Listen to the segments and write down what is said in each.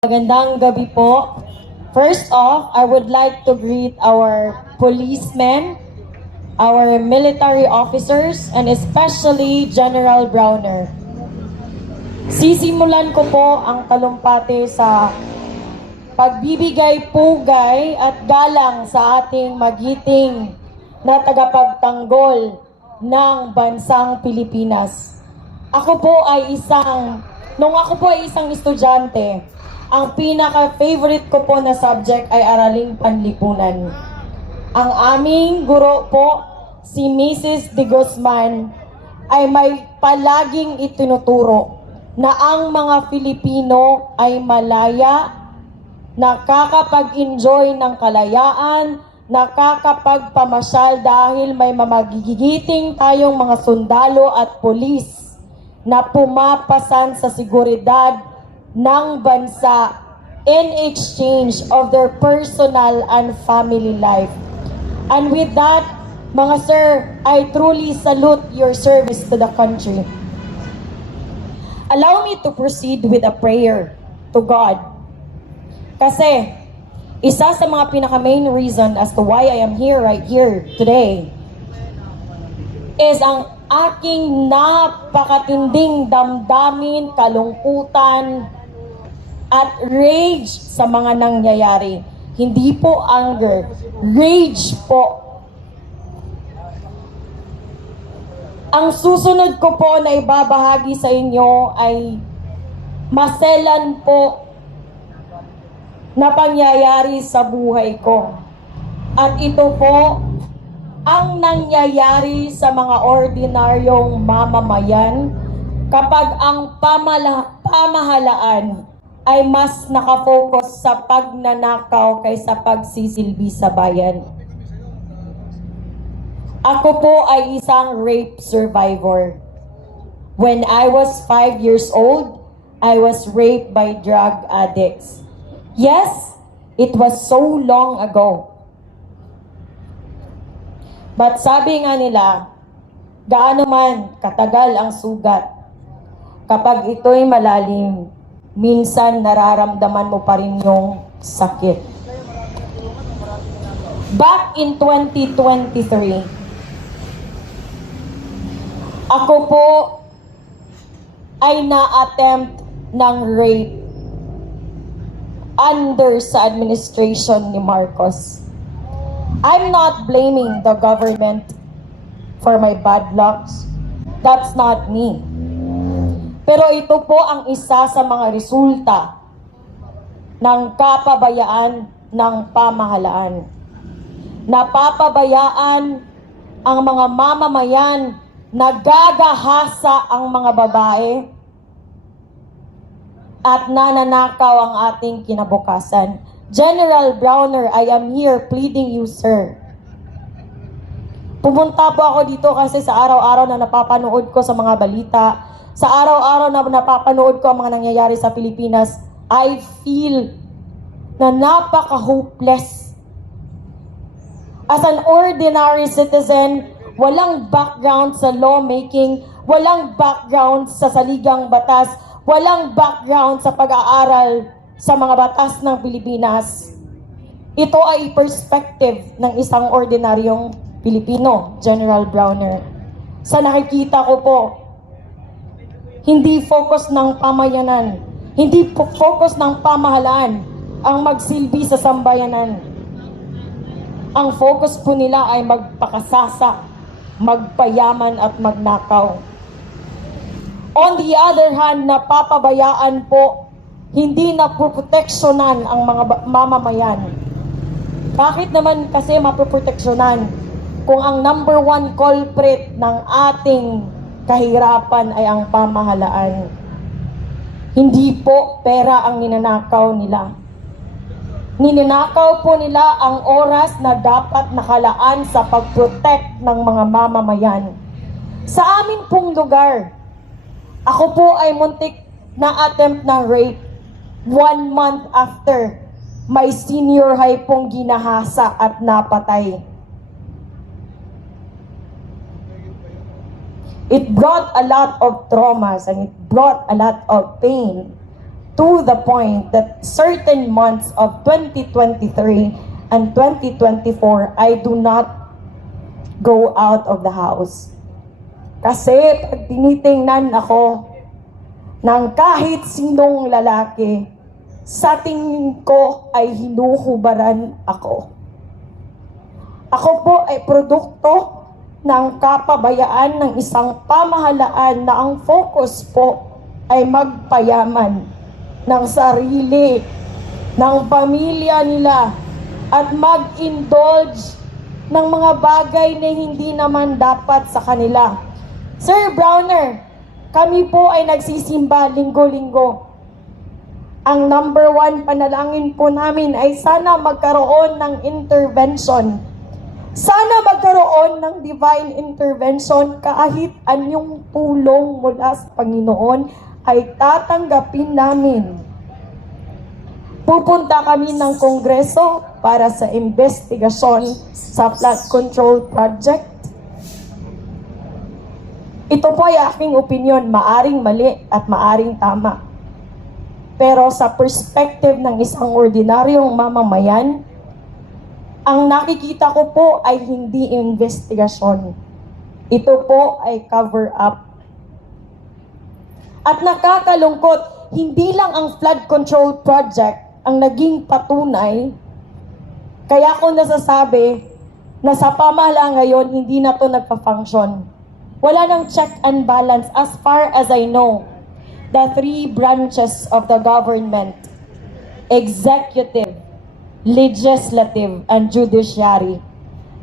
Magandang gabi po. First off, I would like to greet our policemen, our military officers, and especially General Browner. Sisimulan ko po ang talumpati sa pagbibigay pugay at galang sa ating magiting na tagapagtanggol ng bansang Pilipinas. Ako po ay isang, nung ako po ay isang estudyante, ang pinaka-favorite ko po na subject ay araling panlipunan. Ang aming guro po, si Mrs. De Guzman, ay may palaging itinuturo na ang mga Filipino ay malaya, nakakapag-enjoy ng kalayaan, nakakapagpamasyal dahil may mamagigiting tayong mga sundalo at polis na pumapasan sa seguridad ng bansa in exchange of their personal and family life. And with that, mga sir, I truly salute your service to the country. Allow me to proceed with a prayer to God. Kasi, isa sa mga pinaka-main reason as to why I am here right here today is ang aking napakatinding damdamin, kalungkutan, at rage sa mga nangyayari. Hindi po anger, rage po. Ang susunod ko po na ibabahagi sa inyo ay maselan po na pangyayari sa buhay ko. At ito po ang nangyayari sa mga ordinaryong mamamayan kapag ang pamala- pamahalaan ay mas nakafocus sa pagnanakaw kaysa pagsisilbi sa bayan. Ako po ay isang rape survivor. When I was five years old, I was raped by drug addicts. Yes, it was so long ago. But sabi nga nila, gaano man katagal ang sugat, kapag ito'y malalim, minsan nararamdaman mo pa rin yung sakit. Back in 2023, ako po ay na-attempt ng rape under sa administration ni Marcos. I'm not blaming the government for my bad lucks. That's not me. Pero ito po ang isa sa mga resulta ng kapabayaan ng pamahalaan. Napapabayaan ang mga mamamayan nagagahasa ang mga babae at nananakaw ang ating kinabukasan. General Browner, I am here pleading you, sir. Pumunta po ako dito kasi sa araw-araw na napapanood ko sa mga balita, sa araw-araw na napapanood ko ang mga nangyayari sa Pilipinas, I feel na napaka-hopeless. As an ordinary citizen, walang background sa lawmaking, walang background sa saligang batas, walang background sa pag-aaral sa mga batas ng Pilipinas. Ito ay perspective ng isang ordinaryong Pilipino, General Browner. Sa nakikita ko po, hindi focus ng pamayanan, hindi po focus ng pamahalaan ang magsilbi sa sambayanan. Ang focus po nila ay magpakasasa, magpayaman at magnakaw. On the other hand, napapabayaan po, hindi na ang mga mamamayan. Bakit naman kasi mapoproteksyonan kung ang number one culprit ng ating kahirapan ay ang pamahalaan? Hindi po pera ang ninanakaw nila. Ninanakaw po nila ang oras na dapat nakalaan sa pag-protect ng mga mamamayan. Sa amin pong lugar, ako po ay muntik na attempt ng rape one month after may senior high pong ginahasa at napatay. It brought a lot of traumas and it brought a lot of pain to the point that certain months of 2023 and 2024, I do not go out of the house. Kasi pag tinitingnan ako ng kahit sinong lalaki, sa tingin ko ay hinuhubaran ako. Ako po ay produkto ng kapabayaan ng isang pamahalaan na ang focus po ay magpayaman ng sarili, ng pamilya nila, at mag-indulge ng mga bagay na hindi naman dapat sa kanila. Sir Browner, kami po ay nagsisimba linggo-linggo. Ang number one panalangin po namin ay sana magkaroon ng intervention. Sana magkaroon ng divine intervention kahit anyong tulong mula sa Panginoon ay tatanggapin namin. Pupunta kami ng Kongreso para sa investigasyon sa flood control project. Ito po ay aking opinion, maaring mali at maaring tama. Pero sa perspective ng isang ordinaryong mamamayan, ang nakikita ko po ay hindi investigasyon. Ito po ay cover up. At nakakalungkot, hindi lang ang flood control project ang naging patunay. Kaya ko nasasabi na sa pamahala ngayon, hindi na to nagpa-function. Wala nang check and balance as far as I know. The three branches of the government, executive, legislative, and judiciary,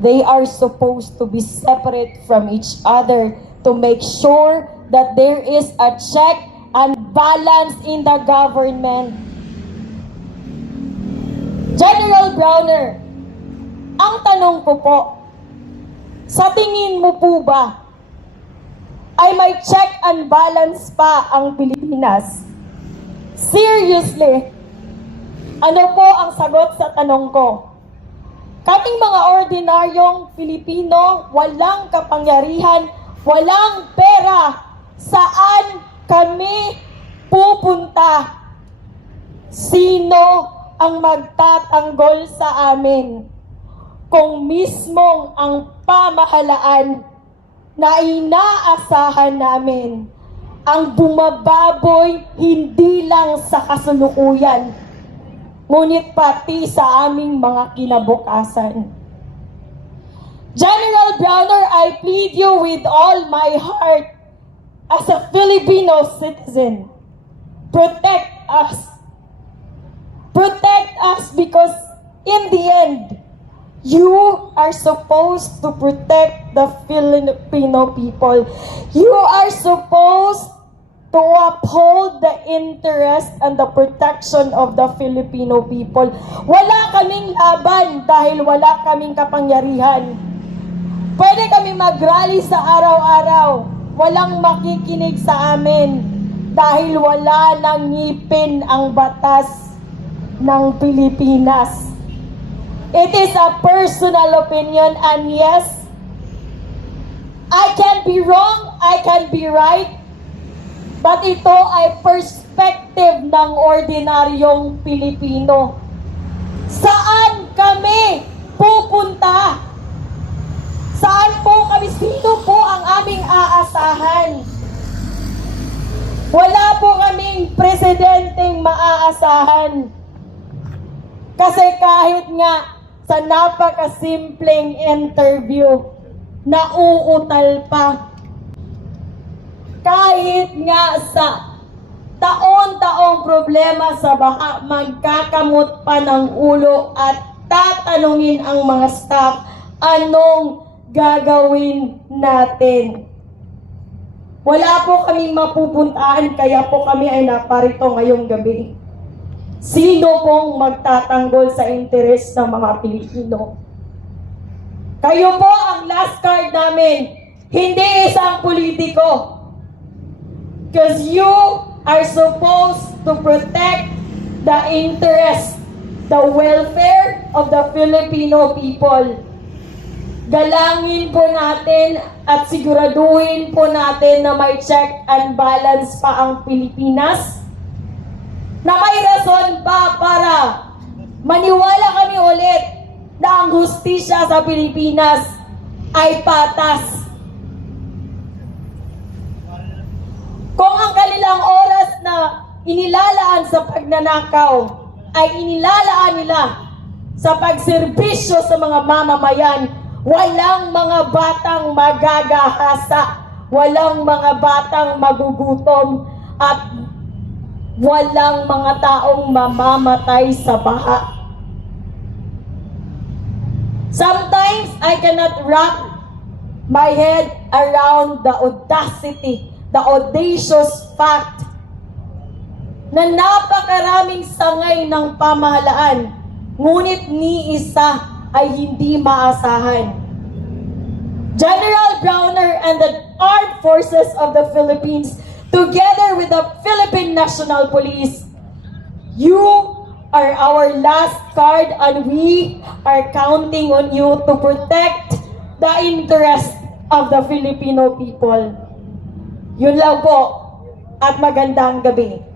they are supposed to be separate from each other to make sure that there is a check and balance in the government. General Browner, ang tanong ko po, sa tingin mo po ba ay may check and balance pa ang Pilipinas? Seriously, ano po ang sagot sa tanong ko? Kaming mga ordinaryong Pilipino, walang kapangyarihan, walang pera, saan kami pupunta? Sino ang magtatanggol sa amin? Kung mismong ang pamahalaan na inaasahan namin ang bumababoy hindi lang sa kasalukuyan, ngunit pati sa aming mga kinabukasan. General Browner, I plead you with all my heart as a Filipino citizen, protect us. Protect us because in the end, you are supposed to protect the Filipino people. You are supposed to uphold the interest and the protection of the Filipino people. Wala kaming laban dahil wala kaming kapangyarihan. Pwede kami mag-rally sa araw-araw. Walang makikinig sa amin dahil wala nang ngipin ang batas ng Pilipinas. It is a personal opinion and yes, I can be wrong, I can be right, but ito ay perspective ng ordinaryong Pilipino. Saan kami pupunta? Saan po kami? Sino po ang aming aasahan? Wala po kaming presidenteng maaasahan. Kasi kahit nga sa napakasimpleng interview, nauutal pa. Kahit nga sa taon-taong problema sa baha, magkakamot pa ng ulo at tatanungin ang mga staff, anong gagawin natin? Wala po kami mapupuntaan, kaya po kami ay naparito ngayong gabi. Sino pong magtatanggol sa interes ng mga Pilipino? Kayo po ang last card namin, hindi isang politiko. Because you are supposed to protect the interest, the welfare of the Filipino people. Galangin po natin at siguraduhin po natin na may check and balance pa ang Pilipinas na may rason pa para maniwala kami ulit na ang hustisya sa Pilipinas ay patas. Kung ang kanilang oras na inilalaan sa pagnanakaw ay inilalaan nila sa pagserbisyo sa mga mamamayan, walang mga batang magagahasa, walang mga batang magugutom, at walang mga taong mamamatay sa baha. Sometimes I cannot wrap my head around the audacity, the audacious fact na napakaraming sangay ng pamahalaan, ngunit ni isa ay hindi maasahan. General Browner and the Armed Forces of the Philippines, together with the Philippine National Police, you are our last card and we are counting on you to protect the interest of the Filipino people. Yun lang po at magandang gabi.